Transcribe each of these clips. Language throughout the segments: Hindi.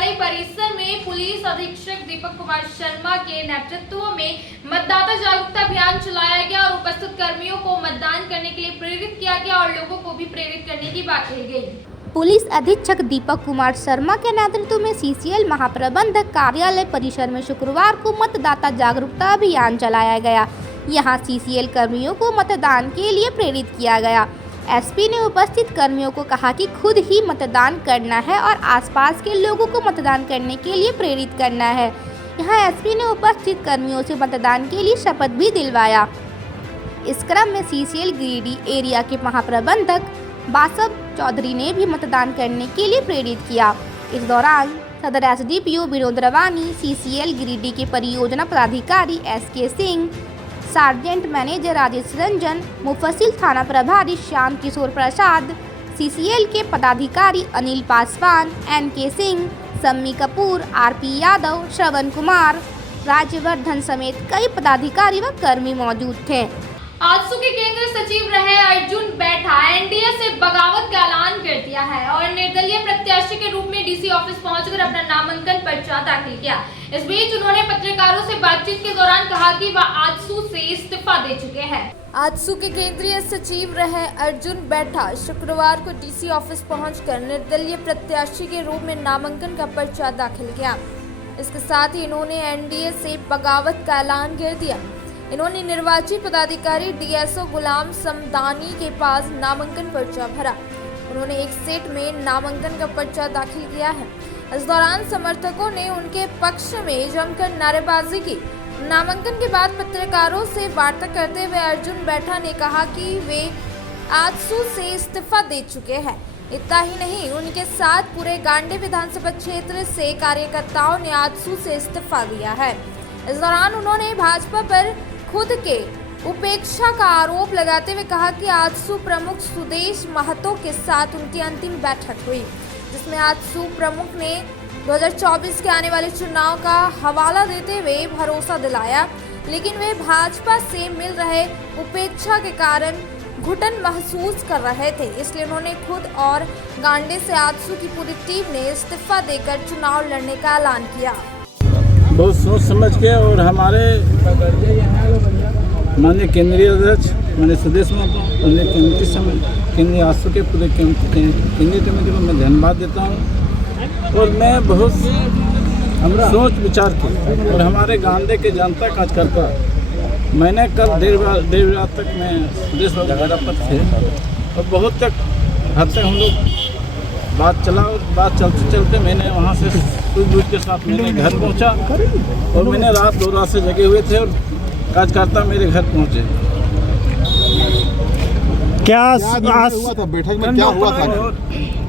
कार्यालय परिसर में पुलिस अधीक्षक दीपक कुमार शर्मा के नेतृत्व में मतदाता जागरूकता अभियान चलाया गया और उपस्थित कर्मियों को मतदान करने के लिए प्रेरित किया गया और लोगों को भी प्रेरित करने की बात कही गई। पुलिस अधीक्षक दीपक कुमार शर्मा के नेतृत्व में सीसीएल महाप्रबंधक कार्यालय परिसर में शुक्रवार को मतदाता जागरूकता अभियान चलाया गया। यहां सीसीएल कर्मियों को मतदान के लिए प्रेरित किया गया। एसपी ने उपस्थित कर्मियों को कहा कि खुद ही मतदान करना है और आसपास के लोगों को मतदान करने के लिए प्रेरित करना है। यहां एसपी ने उपस्थित कर्मियों से मतदान के लिए शपथ भी दिलवाया। इस क्रम में सीसीएल गिरिडीह एरिया के महाप्रबंधक बासव चौधरी ने भी मतदान करने के लिए प्रेरित किया। इस दौरान सदर एसडीपीओ विनोद रवानी, सीसीएल गिरिडीह के परियोजना पदाधिकारी SK Singh, sergeant manager Rajesh Ranjan, मुफस्सिल थाना प्रभारी श्याम किशोर प्रसाद, सीसीएल के पदाधिकारी अनिल पासवान, एनके सिंह, सम्मी कपूर, आरपी यादव, श्रवण कुमार, राज्यवर्धन समेत कई पदाधिकारी व कर्मी मौजूद थे। आजसू के केंद्रीय सचिव रहे अर्जुन बैठा एनडीए से बगावत का ऐलान कर दिया है और निर्दलीय प्रत्याशी के रूप में डीसी ऑफिस पहुंचकर अपना नामांकन पर्चा दाखिल किया। इस बीच उन्होंने पत्रकारों से बातचीत के दौरान कहा कि वह आजसू से इस्तीफा दे चुके हैं। आजसू के केंद्रीय सचिव रहे अर्जुन बैठा शुक्रवार को डीसी ऑफिस पहुंचकर निर्दलीय प्रत्याशी के रूप में नामांकन का पर्चा दाखिल किया। इसके साथ ही इन्होंने एनडीए से बगावत का ऐलान कर दिया। इन्होंने निर्वाचित पदाधिकारी डीएसओ गुलाम समदानी के पास नामांकन पर्चा भरा। उन्होंने एक सेट में नामांकन का पर्चा दाखिल किया है। इस दौरान समर्थकों ने उनके पक्ष में जमकर नारेबाजी की। नामांकन के बाद पत्रकारों से वार्ता करते हुए अर्जुन बैठा ने कहा कि वे आजसू से इस्तीफा दे चुके हैं। इतना ही नहीं, उनके साथ पूरे गांडी विधानसभा क्षेत्र से कार्यकर्ताओं ने आजसू से इस्तीफा दिया है। इस दौरान उन्होंने भाजपा पर खुद के उपेक्षा का आरोप लगाते हुए कहा कि आजसू प्रमुख सुदेश महतो के साथ उनकी अंतिम बैठक हुई, जिसमें आजसू प्रमुख ने 2024 के आने वाले चुनाव का हवाला देते हुए भरोसा दिलाया, लेकिन वे भाजपा से मिल रहे उपेक्षा के कारण घुटन महसूस कर रहे थे। इसलिए उन्होंने खुद और गांडे से आजसू की पूरी टीम ने इस्तीफा देकर चुनाव लड़ने का ऐलान किया। बहुत सोच समझ के और हमारे माननीय केंद्रीय अध्यक्ष माननीय सुदेश महतो, केंद्रीय आजसू के पूरे केंद्रीय कमेटी को मैं धन्यवाद देता हूँ। और मैं बहुत सोच विचार की और हमारे गांधी के जनता कार्यकर्ता, मैंने कल देर रात तक मैं सुदेश वगैरह पर थे और बहुत तक हद तक हम लोग बात चला और बात चलते चलते मैंने वहाँ से सूझबूझ के साथ मैंने घर पहुँचा और मैंने रात 2 रात से जगे हुए थे और कार्यकर्ता मेरे घर पहुँचे। क्या हुआ था बैठक में, क्या हुआ था?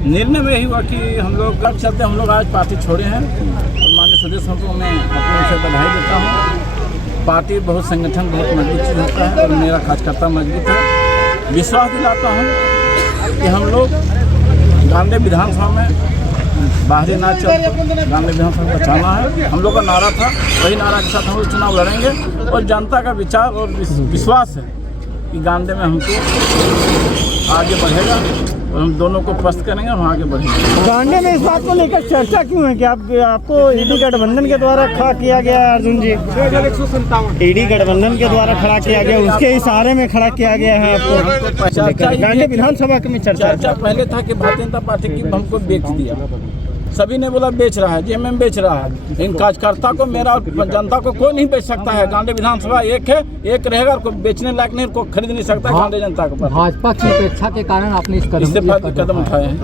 निर्णय में ही हुआ कि हम लोग कब चलते हम लोग आज पार्टी छोड़े हैं और माननीय सुदेश को मैं अपने से बधाई देता हूँ। पार्टी बहुत संगठन बहुत मजबूत चीज़ होता है और मेरा कार्यकर्ता मजबूत है। विश्वास दिलाता हूँ कि हम लोग गांधी विधानसभा में बाहरी ना चल, गांधी विधानसभा बचाना है। हम लोग का नारा था, वही नारा के साथ हम लोग चुनाव लड़ेंगे और जनता का विचार और विश्वास है कि गांधी में हमको आगे बढ़ेगा और हम दोनों को पस्त करेंगे, हम आगे बढ़ेंगे। गांधी में इस बात को लेकर चर्चा क्यों है कि आपको ईडी गठबंधन के द्वारा खड़ा किया गया? अर्जुन जी, 6157 ईडी गठबंधन के द्वारा खड़ा किया गया, उसके इशारे में खड़ा किया गया है आपको? गांधी विधानसभा में चर्चा पहले था कि भारतीय जनता पार्टी की हमको बेच दिया, सभी ने बोला बेच रहा है, जेएमएम बेच रहा है। इन कार्यकर्ता को, मेरा और जनता को कोई नहीं बेच सकता है। गांधी विधानसभा एक है, एक रहेगा, कोई बेचने लायक नहीं, कोई खरीद नहीं सकता। गांधी जनता को भाजपा की उपेक्षा के कारण आपने इस कदम उठाए हैं।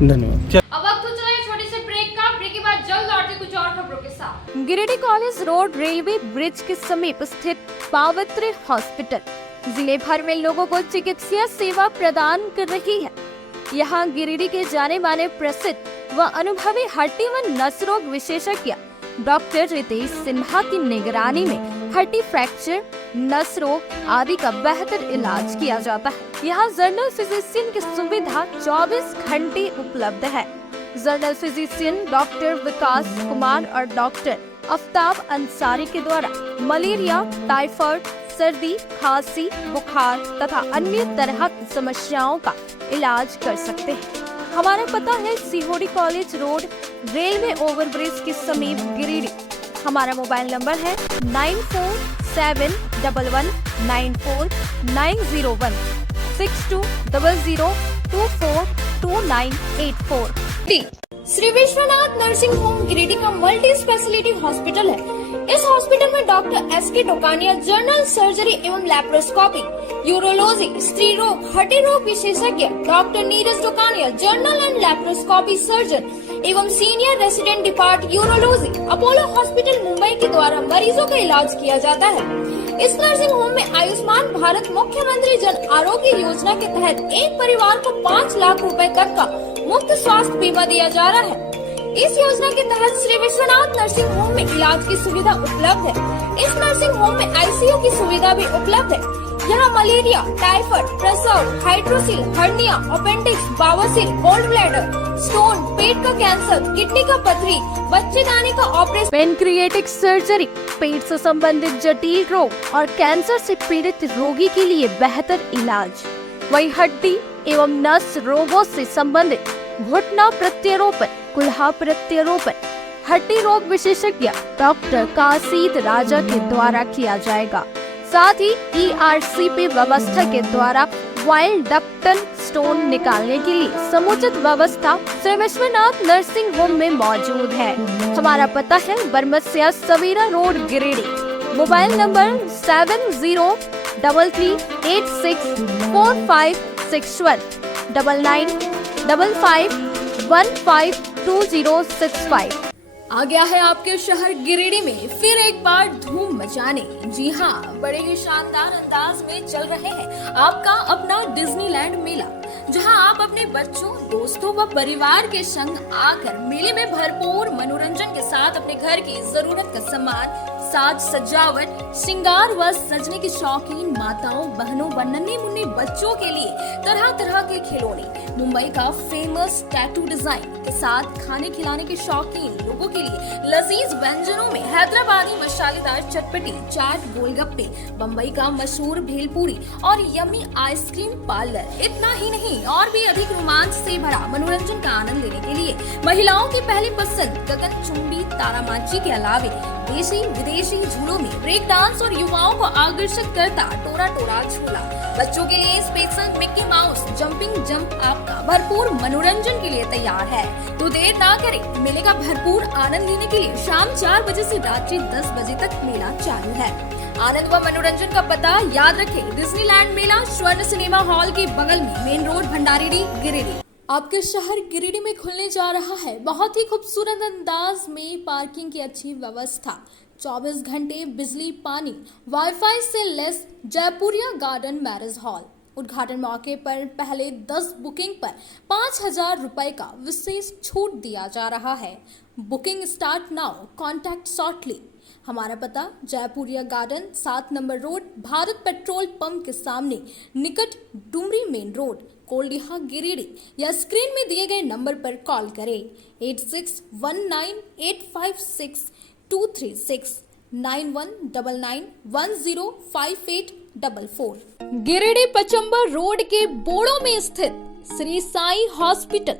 धन्यवाद। अब वक्त हो चला है छोटे से ब्रेक का। ब्रेक के बाद जल्द लौटते कुछ और खबरों के साथ। Giridih college road railway bridge के समीप स्थित पावित्र हॉस्पिटल जिले भर में लोगों को चिकित्सीय सेवा प्रदान कर रही है। यहाँ गिरिडीह के जाने माने प्रसिद्ध व अनुभवी हड्डी व नस रोग विशेषज्ञ डॉक्टर रितेश सिन्हा की निगरानी में हड्डी फ्रैक्चर, नस रोग आदि का बेहतर इलाज किया जाता है। यहाँ जनरल फिजिशियन की सुविधा 24 घंटे उपलब्ध है। जनरल फिजिशियन डॉक्टर विकास कुमार और डॉक्टर आफ्ताब अंसारी के द्वारा मलेरिया, टाइफाइड, सर्दी, खांसी, बुखार तथा अन्य तरह की समस्याओं का इलाज कर सकते हैं। हमारा पता है सीहोडी कॉलेज रोड, रेलवे ओवरब्रिज के समीप गिरिडीह। हमारा मोबाइल नंबर है 9471194901 6200242984। श्री विश्वनाथ नर्सिंग होम गिरिडीह का मल्टी स्पेशलिटी हॉस्पिटल है। इस हॉस्पिटल में doctor S.K. Tokania general surgery एवं लैप्रोस्कोपी, यूरोलॉजी, स्त्री रोग, हड्डी रोग विशेषज्ञ, doctor Neeraj Tokania general and laparoscopy surgeon एवं senior resident depart urology, Apollo hospital Mumbai के द्वारा मरीजों का इलाज किया जाता है। इस नर्सिंग होम में आयुष्मान भारत मुख्यमंत्री जन आरोग्य योजना के तहत एक परिवार को 5 लाख रुपए तक का मुफ्त स्वास्थ्य बीमा दिया जा रहा है। इस योजना के तहत श्री विश्वनाथ नर्सिंग होम में इलाज की सुविधा उपलब्ध है। इस नर्सिंग होम में ICU की सुविधा भी उपलब्ध है। यहाँ मलेरिया, टाइफाइड, प्रसव, हाइड्रोसिल, हर्निया, अपेंडिक्स, बावसीर, गोल्ड ब्लैडर, स्टोन, पेट का कैंसर, किडनी का पथरी, बच्चेदानी का ऑपरेशन, पेनक्रिएटिक सर्जरी, पेट से संबंधित जटिल रोग और कैंसर से पीड़ित रोगी के लिए बेहतर इलाज, वही हड्डी एवं नस रोगों से संबंधित घुटना प्रत्यारोपण, कुल्हा प्रत्यारोपण, हड्डी रोग विशेषज्ञ डॉक्टर काशीद राजा के द्वारा किया जाएगा। साथ ही ERCP व्यवस्था के द्वारा वाइल्ड डक्टल स्टोन निकालने के लिए समुचित व्यवस्था श्री विश्वनाथ नर्सिंग होम में मौजूद है। हमारा पता है Barmasiya Savera road Giridih. Mobile number 7033864561 9955152065। आ गया है आपके शहर गिरिडीह में फिर एक बार धूम मचाने। जी हाँ, बड़े ही शानदार अंदाज में चल रहे हैं आपका अपना डिज्नीलैंड मेला, जहां आप अपने बच्चों, दोस्तों व परिवार के संग आकर मेले में भरपूर मनोरंजन के साथ अपने घर की जरूरत का सामान, साज सजावट, श्रृंगार व सजने की शौकीन माताओं, बहनों व नन्हे मुन्ने बच्चों के लिए तरह तरह के खिलौने, मुंबई का फेमस टैटू डिजाइन के साथ खाने खिलाने के शौकीन लोगों के लिए लजीज व्यंजनों में हैदराबादी मसालेदार चटपटी, चाट, गोलगप्पे, बम्बई का मशहूर भेलपूरी और यम्मी आइसक्रीम पार्लर। इतना ही नहीं, और भी अधिक रोमांच से भरा मनोरंजन का आनंद लेने के लिए महिलाओं की पहली पसंद गगनचुंबी तारामाची के अलावे देशी विदेशी झूलों में ब्रेक डांस और युवाओं को आकर्षित करता टोरा टोरा झूला। बच्चों के लिए special Mickey mouse jumping jump आपका भरपूर मनोरंजन के लिए तैयार है। तो देर ना करें, मेले का भरपूर आनंद लेने के लिए शाम 4 बजे से रात्रि 10 बजे तक मेला चालू है। आनंद व मनोरंजन का पता याद रखें, डिज्नीलैंड मेला स्वर्ण सिनेमा हॉल के बगल में, मेन रोड, भंडारीडीह, गिरिडीह। आपके शहर गिरिडीह में खुलने जा रहा है बहुत ही खूबसूरत अंदाज में पार्किंग की अच्छी व्यवस्था, 24 घंटे बिजली, पानी, वाईफाई से less Jaipuria garden marriage hall. उद्घाटन मौके पर पहले 10 बुकिंग पर 5,000 रुपए का विशेष छूट दिया जा रहा है। Booking start now, contact shortly. हमारा पता Jaipuria garden, 7 number road, Bharat petrol pump के सामने, निकट डुमरी मेन रोड, कोल्डिहा, गिरिडीह। या स्क्रीन में दिए गए नंबर पर कॉल करें 8619856236 9199105844। गिरिडीह पचंबर रोड के बोड़ो में स्थित श्री साई हॉस्पिटल।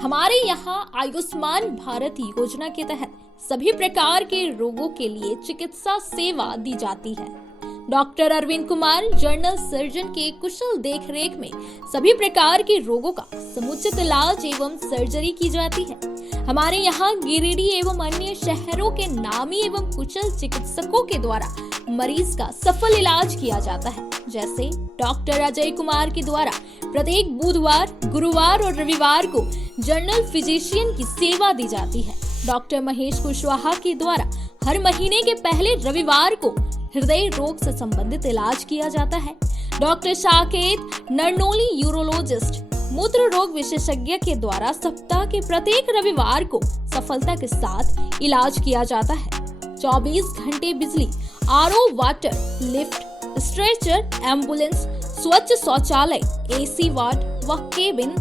हमारे यहाँ आयुष्मान भारत योजना के तहत सभी प्रकार के रोगों के लिए चिकित्सा सेवा दी जाती है। Doctor Arvind Kumar general surgeon के कुशल देखरेख में सभी प्रकार के रोगों का समुचित इलाज एवं सर्जरी की जाती है। हमारे यहाँ गिरिडीह एवं अन्य शहरों के नामी एवं कुशल चिकित्सकों के द्वारा मरीज का सफल इलाज किया जाता है। जैसे डॉक्टर अजय कुमार के द्वारा प्रत्येक बुधवार, गुरुवार और रविवार को जनरल फिजिशियन की सेवा दी जाती है। डॉक्टर महेश कुशवाहा के द्वारा हर महीने के पहले रविवार को हृदय रोग से संबंधित इलाज किया जाता है। डॉक्टर साकेत नरनोली यूरोलॉजिस्ट मूत्र रोग विशेषज्ञ के द्वारा सप्ताह के प्रत्येक रविवार को सफलता के साथ इलाज किया जाता है। 24 घंटे बिजली, RO water, lift, stretcher, ambulance, स्वच्छ शौचालय, एसी वार्ड व केबिन,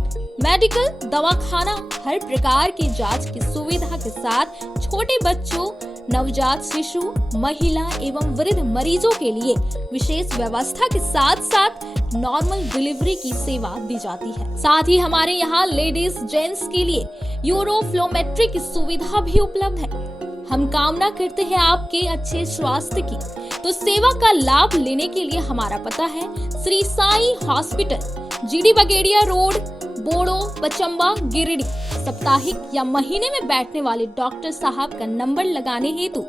मेडिकल, दवाखाना, हर प्रकार की जांच की सुविधा के साथ छोटे बच्चों, नवजात शिशु, महिला एवं वृद्ध मरीजों के लिए विशेष व्यवस्था के साथ साथ नॉर्मल डिलीवरी की सेवा दी जाती है। साथ ही हमारे यहाँ लेडीज जेंट्स के लिए यूरोफ्लोमेट्री की सुविधा भी उपलब्ध है। हम कामना करते हैं आपके अच्छे स्वास्थ्य की, तो सेवा का लाभ लेने के लिए हमारा पता है Shri Sai hospital, GD Bagediya road, Bodo, Bachamba, Giridih. साप्ताहिक या महीने में बैठने वाले डॉक्टर साहब का नंबर लगाने हेतु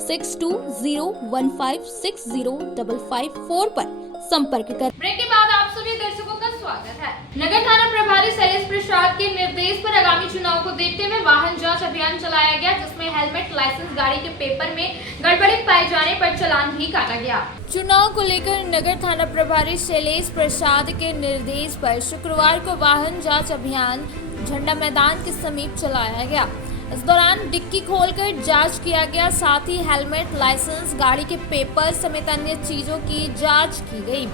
6201560554 पर संपर्क कर। ब्रेक के बाद आप सभी दर्शकों का स्वागत है। नगर थाना प्रभारी शैलेश प्रसाद के निर्देश पर आगामी चुनाव को देखते हुए वाहन जांच अभियान चलाया गया, जिसमें हेलमेट, लाइसेंस, गाड़ी के पेपर में गड़बड़ी पाए जाने पर चालान भी काटा गया। चुनाव को लेकर नगर थाना प्रभारी शैलेश प्रसाद के निर्देश पर शुक्रवार को वाहन जांच अभियान झंडा मैदान के समीप चलाया गया। इस दौरान डिक्की खोलकर जांच किया गया, साथ ही हेलमेट, लाइसेंस, गाड़ी के पेपर समेत अन्य चीजों की जांच की गई।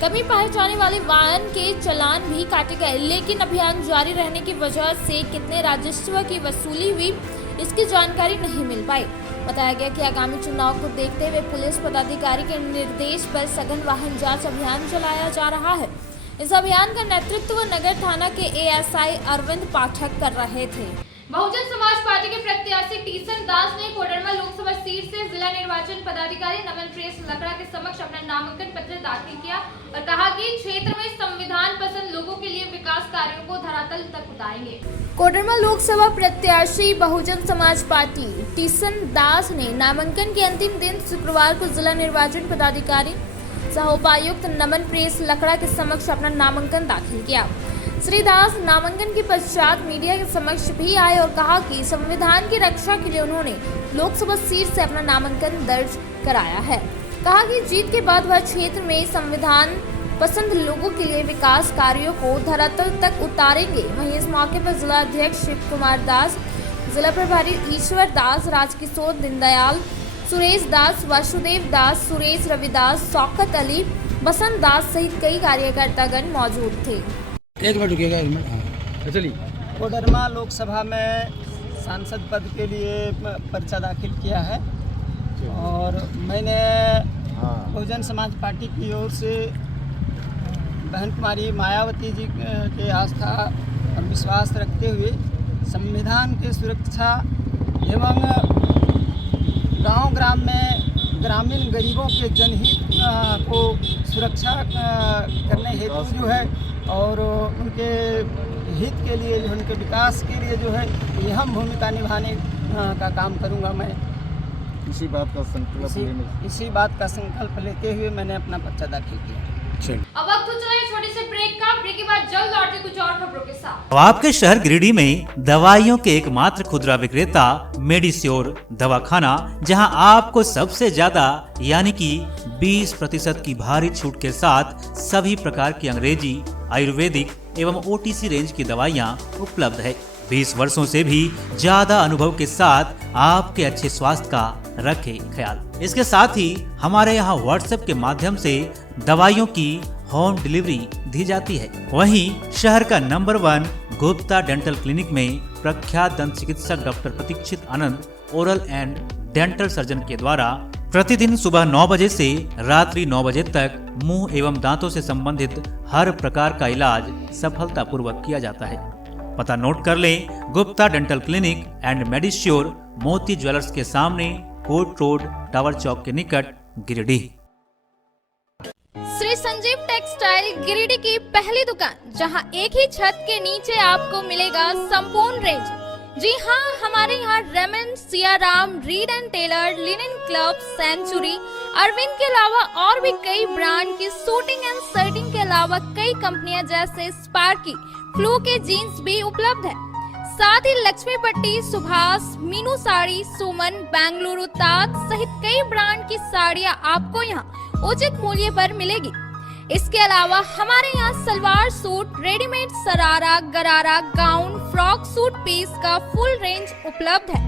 कमी पाए जाने वाले वाहन के चालान भी काटे गए, लेकिन अभियान जारी रहने की वजह से कितने राजस्व की वसूली हुई इसकी जानकारी नहीं मिल पाई। बताया गया कि आगामी चुनाव को देखते हुए पुलिस पदाधिकारी के निर्देश पर सघन वाहन जांच अभियान चलाया जा रहा है। इस अभियान का नेतृत्व नगर थाना के एएसआई अरविंद पाठक कर रहे थे। बहुजन समाज पार्टी के प्रत्याशी टीसन दास ने कोडरमा लोकसभा सीट से जिला निर्वाचन पदाधिकारी नमन प्रेस लकड़ा के समक्ष अपना नामांकन पत्र दाखिल किया और कहा कि क्षेत्र में संविधान पसंद लोगों के लिए विकास कार्यों को धरातल तक उतारेंगे। कोडरमा लोकसभा प्रत्याशी बहुजन समाज पार्टी टीसन दास ने नामांकन के अंतिम दिन शुक्रवार को जिला निर्वाचन पदाधिकारी सह उपायुक्त नमन प्रेस लकड़ा के समक्ष अपना नामांकन दाखिल किया। श्री दास नामांकन के पश्चात मीडिया के समक्ष भी आए और कहा कि संविधान की रक्षा के लिए उन्होंने लोकसभा सीट से अपना नामांकन दर्ज कराया है। कहा कि जीत के बाद वह क्षेत्र में संविधान पसंद लोगों के लिए विकास कार्यों को धरातल तक उतारेंगे। वहीं इस मौके पर जिला अध्यक्ष शिव कुमार दास, जिला प्रभारी ईश्वर दास, राजकिशोर दीनदयाल, सुरेश दास, वासुदेव दास, सुरेश रविदास, शौकत अली, बसंत दास सहित कई कार्यकर्तागण मौजूद थे। एक मिनट रुकिएगा, चलिए। कोडरमा लोकसभा में सांसद पद के लिए पर्चा दाखिल किया है और मैंने बहुजन समाज पार्टी की ओर से बहन कुमारी मायावती जी के आस्था और विश्वास रखते हुए संविधान की सुरक्षा एवं गांव ग्राम में ग्रामीण गरीबों के जनहित को सुरक्षा करने हेतु जो है और उनके हित के लिए, जो उनके विकास के लिए जो है अहम भूमिका निभाने का काम करूंगा। मैं इसी बात का संकल्प लेते हुए मैंने अपना पर्चा दाखिल किया। अब वक्त हो चला है छोटे से ब्रेक का। ब्रेक के बाद जल्द लौटते कुछ और खबरों के साथ। आपके शहर गिरिडीह में दवाइयों के एकमात्र खुदरा विक्रेता मेडिश्योर दवाखाना, जहां आपको सबसे ज्यादा यानी कि 20% की भारी छूट के साथ सभी प्रकार की अंग्रेजी, आयुर्वेदिक एवं ओटीसी रेंज की दवाइयां उपलब्ध है। 20 वर्षों से भी ज्यादा अनुभव के साथ आपके अच्छे स्वास्थ्य का रखे ख्याल। इसके साथ ही हमारे यहाँ व्हाट्सएप के माध्यम से दवाइयों की होम डिलीवरी दी जाती है। वहीं शहर का नंबर 1 गुप्ता डेंटल क्लिनिक में प्रख्यात दंत चिकित्सक doctor Pratikshit Anand oral and dental surgeon के द्वारा प्रतिदिन सुबह 9 बजे से रात्रि 9 बजे तक मुंह एवं दांतों से संबंधित हर प्रकार का इलाज सफलतापूर्वक किया जाता है। पता नोट कर लें, गुप्ता डेंटल क्लिनिक एंड मेडिश्योर, मोती ज्वेलर्स के सामने, कोर्ट रोड, टावर चौक के निकट, गिरिडीह। श्री संजीव टेक्सटाइल गिरिडीह की पहली दुकान, जहां एक ही छत के नीचे आपको मिलेगा संपूर्ण रेंज। जी हाँ, हमारे यहाँ Raymond, Siyaram, Reid and Taylor, Linen Club, Century, Arvind के अलावा और भी कई ब्रांड की सूटिंग एंड शर्टिंग के अलावा कई कंपनियां जैसे स्पार्की, फ्लू के जीन्स भी उपलब्ध है। साथ ही लक्ष्मी पट्टी, सुभाष, मीनू साड़ी, सुमन, बेंगलुरु ताज सहित कई ब्रांड की साड़ियां आपको यहाँ उचित मूल्य पर मिलेगी। इसके अलावा हमारे यहाँ सलवार सूट, रेडीमेड सरारा, गरारा, गाउन, फ्रॉक सूट पीस का फुल रेंज उपलब्ध है।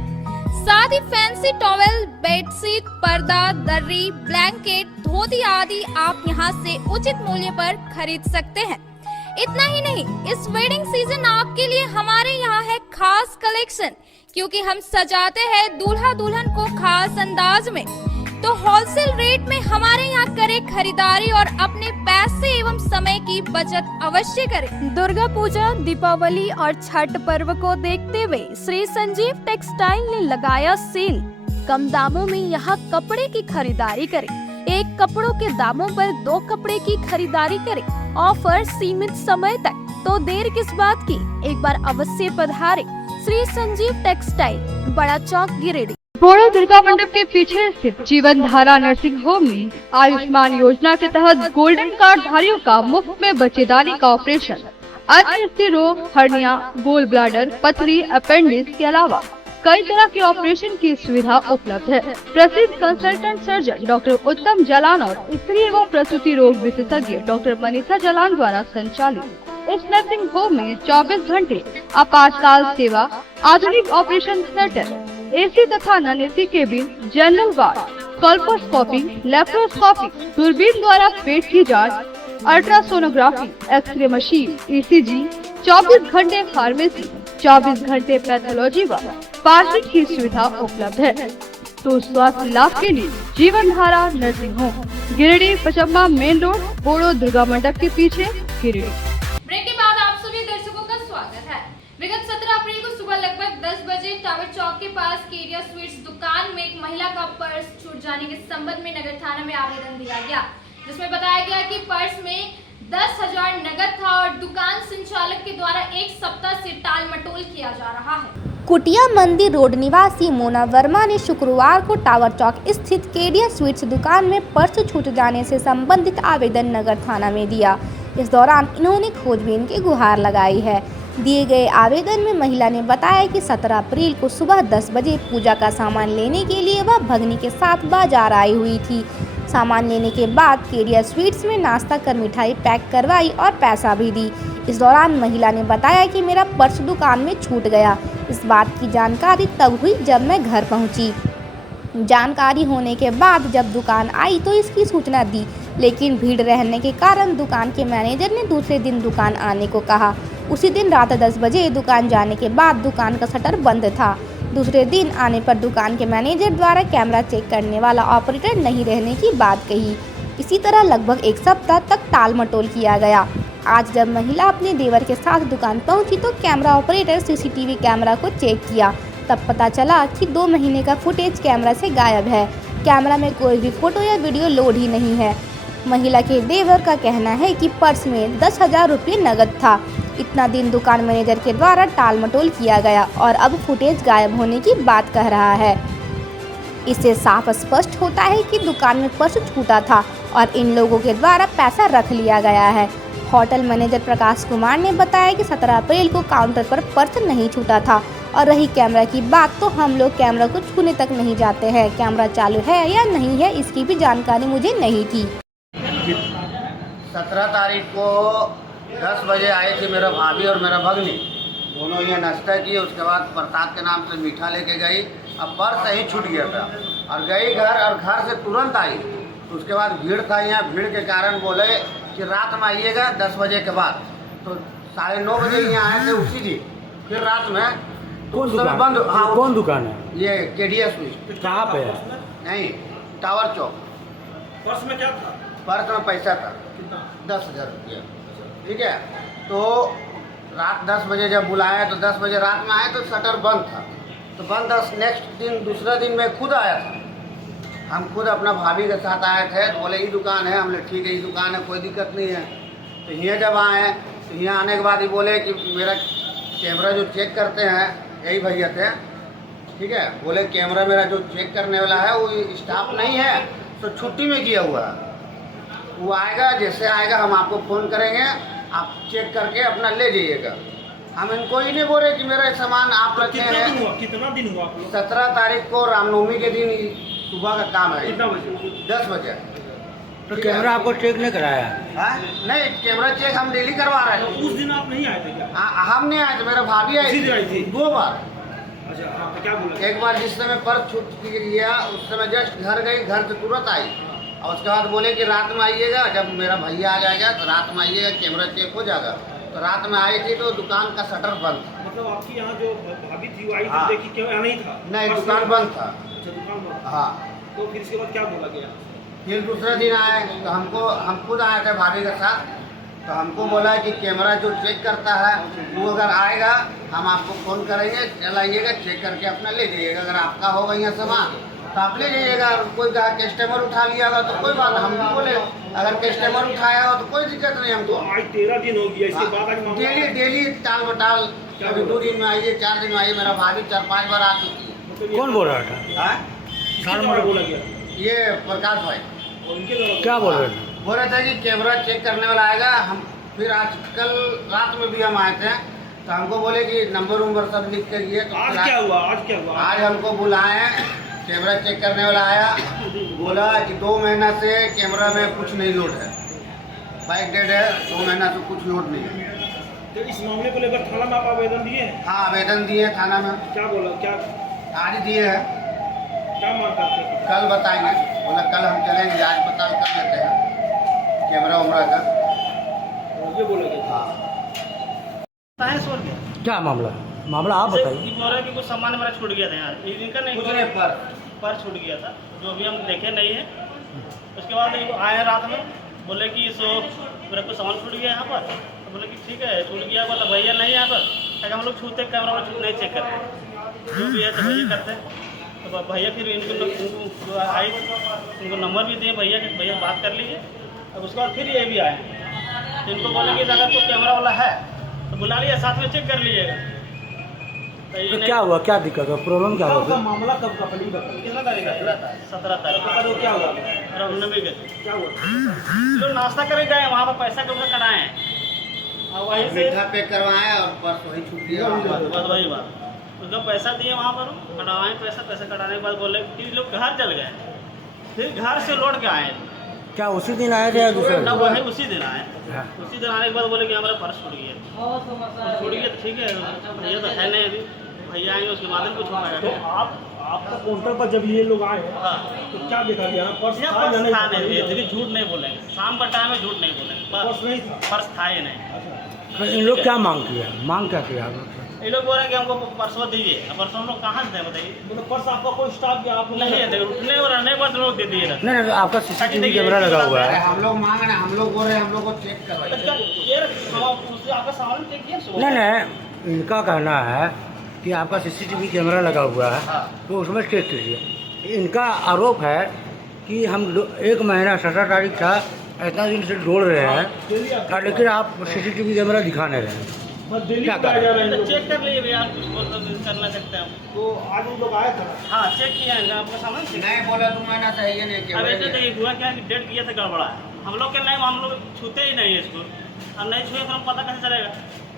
साथ ही फैंसी टॉवेल, बेडशीट, पर्दा, दर्री, ब्लैंकेट, धोती आदि आप यहाँ से उचित मूल्य पर खरीद सकते हैं। इतना ही नहीं, इस वेडिंग सीजन आपके लिए हमारे यहाँ है खास कलेक्शन, क्योंकि हम सजाते हैं दूल्हा दुल्हन को खास अंदाज में। तो होलसेल रेट में हमारे यहाँ करें खरीदारी और अपने पैसे एवं समय की बचत अवश्य करें। दुर्गा पूजा, दीपावली और छठ पर्व को देखते हुए श्री संजीव टेक्सटाइल ने लगाया सेल। कम दामों में यहाँ कपड़े की खरीदारी करें। एक कपड़ों के दामों पर 2 कपड़े की खरीदारी करें। ऑफर सीमित समय तक, तो देर किस बात की, एक बार अवश्य पधारें। श्री संजीव टेक्सटाइल, बड़ा चौक, गिरिडीह। बोड़ो दुर्गा मंडप के पीछे स्थित जीवन धारा नर्सिंग होम में आयुष्मान योजना के तहत गोल्डन कार्ड धारियों का मुफ्त में बच्चेदानी का ऑपरेशन, अन्य रोग, हर्निया, गोल ब्लैडर, पथरी, अपेंडिक्स के अलावा कई तरह के ऑपरेशन की सुविधा उपलब्ध है। प्रसिद्ध कंसल्टेंट सर्जन डॉक्टर उत्तम जलान और स्त्री एवं प्रसूति रोग विशेषज्ञ डॉक्टर मनीषा जलान द्वारा संचालित इस नर्सिंग होम में 24 घंटे आपातकाल सेवा, आधुनिक ऑपरेशन थिएटर, एसी तथा non AC cabin, general ward, colposcopy, laparoscopy, दूरबीन द्वारा पेट की जांच, अल्ट्रासोनोग्राफी, एक्सरे मशीन, ईसीजी, 24 घंटे फार्मेसी, 24 घंटे पैथोलॉजी व पार्किंग की सुविधा उपलब्ध है। तो स्वास्थ्य लाभ के लिए Jeevan Dhara nursing home, Giridih, Pachamma main road, Bodo Durga मंडप के पीछे, गिरिडीह। ब्रेक के बाद आप सभी दर्शकों का स्वागत है। विगत 17 अप्रैल को सुबह लगभग 10 बजे टावर चौक के पास केडिया स्वीट्स दुकान में एक महिला का पर्स छूट जाने के संबंध में नगर थाना में आवेदन दिया गया, जिसमें बताया गया कि पर्स में 10,000 नकद था और दुकान संचालक के द्वारा एक सप्ताह से टाल मटोल किया जा रहा है। कुटिया मंदिर रोड निवासी मोना वर्मा ने शुक्रवार को टावर चौक स्थित केडिया स्वीट्स दुकान में पर्स छूट जाने से संबंधित आवेदन नगर थाना में दिया। इस दौरान इन्होंने खोजबीन की गुहार लगाई है। दिए गए आवेदन में महिला ने बताया कि 17 अप्रैल को सुबह 10 बजे पूजा का सामान लेने के लिए वह भगनी के साथ बाजार आई हुई थी। सामान लेने के बाद केडिया स्वीट्स में नाश्ता कर मिठाई पैक करवाई और पैसा भी दी। इस दौरान महिला ने बताया कि मेरा पर्स दुकान में छूट गया। इस बात की जानकारी तब हुई जब मैं घर पहुंची। जानकारी होने के बाद जब दुकान आई तो इसकी सूचना दी, लेकिन भीड़ रहने के कारण दुकान के मैनेजर ने दूसरे दिन दुकान आने को कहा। उसी दिन रात 10 बजे दुकान जाने के बाद दुकान का शटर बंद था। दूसरे दिन आने पर दुकान के मैनेजर द्वारा कैमरा चेक करने वाला ऑपरेटर नहीं रहने की बात कही। इसी तरह लगभग एक सप्ताह तक टाल मटोल किया गया। आज जब महिला अपने देवर के साथ दुकान पहुंची तो कैमरा ऑपरेटर सीसीटीवी कैमरा को चेक किया, तब पता चला कि 2 महीने का फुटेज कैमरा से गायब है। कैमरा में कोई भी फोटो या वीडियो लोड ही नहीं है। महिला के देवर का कहना है कि पर्स में 10,000 रुपये नकद था। इतना दिन दुकान मैनेजर के द्वारा टाल मटोल किया गया और अब फुटेज गायब होने की बात कह रहा है। इससे साफ स्पष्ट होता है कि दुकान में पर्स छूटा था और इन लोगों के द्वारा पैसा रख लिया गया है। होटल मैनेजर प्रकाश कुमार ने बताया कि 17 अप्रैल को काउंटर पर पर्स नहीं छूटा था और रही कैमरा की बात, तो हम लोग कैमरा को छूने तक नहीं जाते हैं। कैमरा चालू है या नहीं है इसकी भी जानकारी मुझे नहीं थी। 17 तारीख को 10 बजे आए थे मेरा भाभी और मेरा भगनी, दोनों ये नाश्ता किए। उसके बाद प्रसाद के नाम से मीठा लेके गई। अब पर्स ही छूट गया था और गई घर, और घर से तुरंत आई। उसके बाद भीड़ था यहाँ, भीड़ के कारण बोले कि रात में आइएगा 10 बजे के बाद। तो 9:30 बजे यहाँ आए थे उसी दिन। फिर रात में कौन दुकान बंद? हाँ, कौन दुकान है? ये केडिया स्वीट। कहाँ पे है? नहीं, टावर चौक। पर्स में क्या था? पर्स में पैसा था 10,000 रुपया। ठीक है, तो रात 10 बजे जब बुलाया तो 10 बजे रात में आए तो शटर बंद था। तो बंद था। नेक्स्ट दिन, दूसरा दिन मैं खुद आया था। हम खुद अपना भाभी के साथ आए थे। तो बोले ये दुकान है। हमने ठीक है, ये दुकान है, कोई दिक्कत नहीं है। तो यहाँ जब आए तो यहाँ आने के बाद ये बोले कि मेरा कैमरा जो चेक करते हैं, यही भैया थे, ठीक है, बोले कैमरा मेरा जो चेक करने वाला है वो स्टाफ नहीं है, तो छुट्टी में किया हुआ है। वो आएगा, जैसे आएगा हम आपको फ़ोन करेंगे, आप चेक करके अपना ले जाइएगा। हम इनको ही नहीं बोले कि मेरा सामान आप रखे हैं। कितना दिन हुआ? 17 तारीख को रामनवमी के दिन सुबह का काम है। कितना बजे? 10 बजे। तो कैमरा आपको चेक नहीं कराया? हाँ, नहीं, कैमरा चेक हम डेली करवा रहे हैं। उस दिन आप नहीं आए थे क्या? हम नहीं आए थे, मेरा भाभी आई थी 2 बार। अच्छा, क्या बोला? एक बार जिस समय पर्स छूट गया उस समय जस्ट घर गई, घर से तुरंत आई। और उसके बाद बोले कि रात में आइएगा, जब मेरा भैया आ जाएगा तो रात में आइएगा, कैमरा चेक हो जाएगा। तो रात में आई थी तो दुकान का शटर बंद था। मतलब आपकी यहाँ जो भाभी थी वो आई हाँ। थी, देखी क्यों नहीं था? नहीं, दुकान बंद था। अच्छा, दुकान बंद। हाँ, तो फिर इसके बाद क्या बोला गया? फिर दूसरे दिन आए तो हम खुद आए थे भाभी के साथ, तो हमको बोला कि कैमरा जो चेक करता है वो अगर आएगा हम आपको फ़ोन करेंगे, चल आइएगा, चेक करके अपना ले जाइएगा। अगर आपका होगा यहाँ सामान तो आप ले जाइएगा। कोई कस्टमर उठा लिया होगा तो कोई बात, हम भी बोले अगर कस्टमर उठाया हो तो कोई दिक्कत नहीं हमको। आज 13 दिन हो गया, इसके बाद आज मामला डेली टाल बटाल, कभी 2 दिन में आइए, 4 दिन में आइए। मेरा भाभी 4-5 बार आ चुकी है। कौन बोल रहा था? हाँ? किसके द्वारा बोला गया? ये प्रकाश भाई उनके द्वारा क्या बोल रहे थे? बोल रहे थे कि कैमरा चेक करने वाला आएगा। हम फिर आज कल रात में भी हम आए थे तो हमको बोले कि नंबर उम्बर सब लिख कर ये। तो आज क्या हुआ? आज क्या हुआ? आज हमको बुलाए, कैमरा चेक करने वाला आया, बोला कि 2 महीना से कैमरा में कुछ नहीं लोड है, बाइक डेड है, 2 महीना से कुछ लोड नहीं है। तो इस मामले को लेकर थाना में आप आवेदन दिए? हाँ, आवेदन दिए थाना में। क्या बोला? क्या आज दिए है। क्या मांग करते हैं? कल बताएंगे, बोला कल हम चलेंगे, आज पता कर लेते हैं कैमरा उमरा का। ये बोला गया? हाँ। क्या मामला? मामला आप बताइए। बोल रहे कि कुछ सामान मेरा छूट गया था यार, इनका नहीं, कुछ नहीं, पर छूट गया था, जो अभी हम देखे नहीं है। उसके बाद आए रात में, बोले कि सो मेरा कुछ सामान छूट गया यहाँ पर। तो बोले कि ठीक है, छूट गया होगा तो भैया नहीं यहाँ पर, ताकि हम लोग छूते कैमरा में छूट नहीं चेक करते, जो भी है तो भैया करते हैं। तो भैया फिर इनको आई, इनको नंबर भी दिए भैया के, भैया बात कर लीजिए। अब उसके बाद फिर ये भी आए, तो इनको बोले कि अगर कोई कैमरा वाला है तो बुला लिया, साथ में चेक कर लीजिएगा। तो क्या हुआ? क्या दिक्कत है? प्रॉब्लम क्या हुआ? मामला कब का पड़ी? कितना तारीख है? 17 तारीख। तो क्या हुआ? रामनवमी के क्या हुआ? लोग नाश्ता करे गए, वहाँ पर पैसा के ऊपर कटाए और वहीं से मीठा पैक करवाए और पर्स वही छूट गया। बस वही बात, उसका पैसा दिए वहाँ पर, कटवाए पैसा कटाने के बाद बोले कि लोग घर चल गए, फिर घर से लौट के आए। क्या उसी दिन आए थे या दूसरे? ना, वही उसी दिन आए। उसी दिन आने के बाद बोले कि हमारा पर्स छूट गया। छूट गया तो ठीक है, भैया तो है नहीं अभी, भैया आएंगे उसके बाद कुछ होगा। तो आपका काउंटर पर जब ये लोग आए हाँ, तो क्या देखा गया? पर्स यहाँ था या पर्स था नहीं? नहीं, देखिए झूठ नहीं बोलेंगे, शाम का टाइम है, झूठ नहीं बोलेंगे, पर्स नहीं था? पर्स था ही नहीं। तो इन लोग क्या मांग किया? मांग क्या किया? ये लोग बोल रहे हैं कि हमको परसों दीजिए। पर्स हम लोग कहाँ से दें बताइए? मतलब पर्स आपका कोई स्टाफ या आप नहीं है, उठने और रहने पर लोग दे दिए ना। नहीं, आपका सीसीटीवी कैमरा लगा हुआ अरे है। हम लोग मांग रहे हैं, हम लोग बोल रहे हैं हम लोग को चेक करवाइए। आपका सामान चेक किया? नहीं, इनका कहना है कि आपका सीसीटीवी कैमरा लगा हुआ है तो उसमें चेक कीजिए। इनका आरोप है कि हम 1 महीना 17 तारीख था, इतना दिन से जोड़ रहे हैं, लेकिन आप सीसीटीवी कैमरा दिखा नहीं रहे हैं। क्या कर रहे हैं? तो चेक कर लीजिए भैया, कुछ करना सकते हैं हम। तो आज वो लोग आए थे? हाँ, चेक किया है, आपका सामान चेक। नहीं बोला 2 महीना से है नहीं अब ऐसे देखिए हुआ क्या कि डेट किया था गड़बड़ा है, हम लोग के नहीं, हम लोग छूते ही नहीं है इसको। अब नहीं छुए फिर हम पता कैसे चलेगा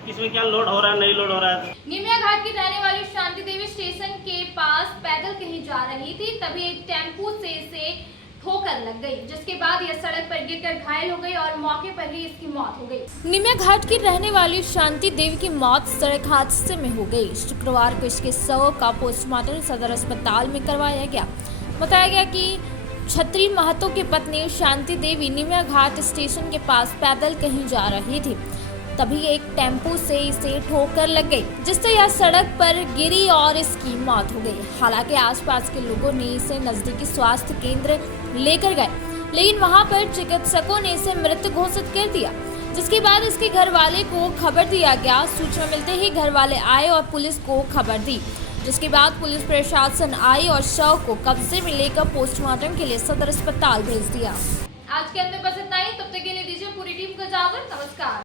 इसमें क्या लोड हो रहा है, नहीं लोड हो रहा है। निमिया घाट की रहने वाली शांति देवी स्टेशन के पास पैदल कहीं जा रही थी, तभी एक टेम्पू से इसे ठोकर लग गई, जिसके बाद यह सड़क पर गिरकर घायल हो गई और मौके पर ही इसकी मौत हो गई। निमिया घाट की रहने वाली शांति देवी की मौत सड़क हादसे में हो गई। शुक्रवार को इसके शव का पोस्टमार्टम सदर अस्पताल में करवाया गया। बताया गया कि छत्री महतो की पत्नी शांति देवी निमिया घाट स्टेशन के पास पैदल कहीं जा रही थी, तभी एक टेम्पो से इसे ठोकर लग गई, जिससे यह सड़क पर गिरी और इसकी मौत हो गई। हालांकि आसपास के लोगों ने इसे नजदीकी स्वास्थ्य केंद्र लेकर गए, लेकिन वहां पर चिकित्सकों ने इसे मृत घोषित कर दिया, जिसके बाद इसके घर वाले को खबर दिया गया। सूचना मिलते ही घर वाले आए और पुलिस को खबर दी, जिसके बाद पुलिस प्रशासन आई और शव को कब्जे में लेकर पोस्टमार्टम के लिए सदर अस्पताल भेज दिया। आज के अंदर बस इतना ही, तब तक के लिए दीजिए पूरी टीम को इजाजत। नमस्कार।